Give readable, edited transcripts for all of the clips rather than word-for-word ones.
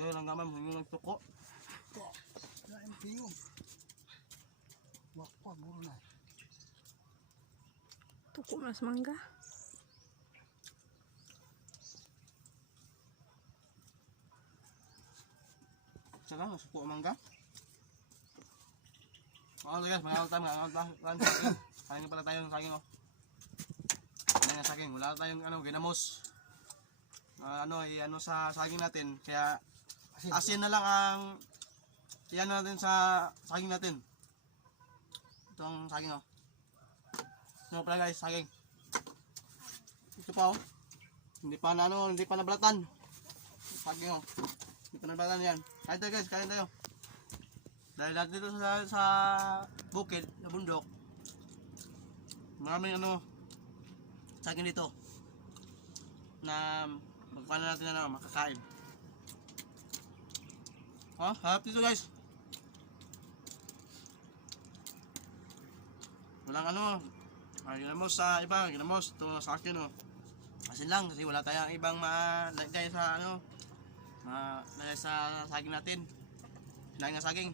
Ngayon lang naman, yung nagtuko. Ito. Lain piyong. Wakwa, buro na. Tuko na sa mangga. Isa lang, nasuko ang mangga. Oo guys, mga saging. Kain pala tayo ng saging, oh. Kain ng saging. Wala tayong ginamos. Sa saging natin. Kaya asin na lang ang iyan natin sa saging natin. Ito ang saging, oh. Ito pala guys, saging. Ito pa, oh. Hindi pa nabalatan. Saging, oh. Hindi pa nabalatan yan. Kain tayo guys, kain tayo. Dahil natin dito sa bukid, sa bundok, maraming saging dito na magpaano natin makakain. Oh, harap dito guys. Walang ginamos sa iba, ginamos ito sa akin, oh. Asin lang kasi wala tayong ibang malagay sa malagay sa saging natin. Sinaing na saging.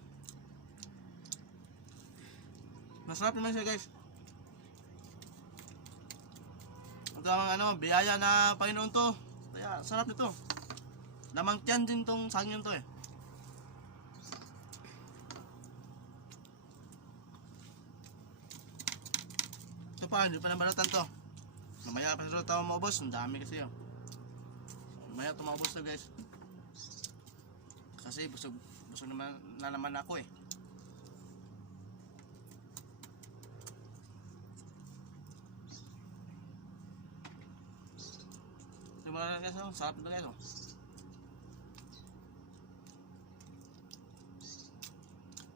Masarap naman siya guys. Ito ang biyaya na Panginoon to. Kaya sarap nito. Lamang tiyan din tong saging to eh. Ito pa, hindi pa nabalatan to. Mamaya pa tayo maubos. Ang dami kasi yun. Mamaya ito maubos to guys. Kasi busog naman ako eh. Ito mga guys, sarap ito guys, oh.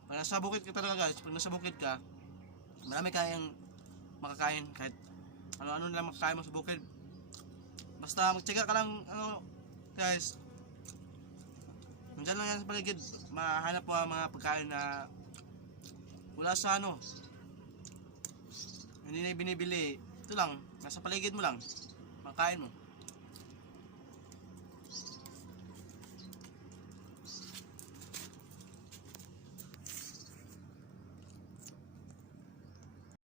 Pag nasa bukid ka talaga guys, pag nasa bukid ka, marami kayang makakain kahit ano lang makakain mo sa bukid. Basta magtyaga ka lang guys. Nandiyan lang yan sa paligid, mahanap mo ang mga pagkain na wala sa hindi na binibili. Ito lang, nasa paligid mo lang, makain mo.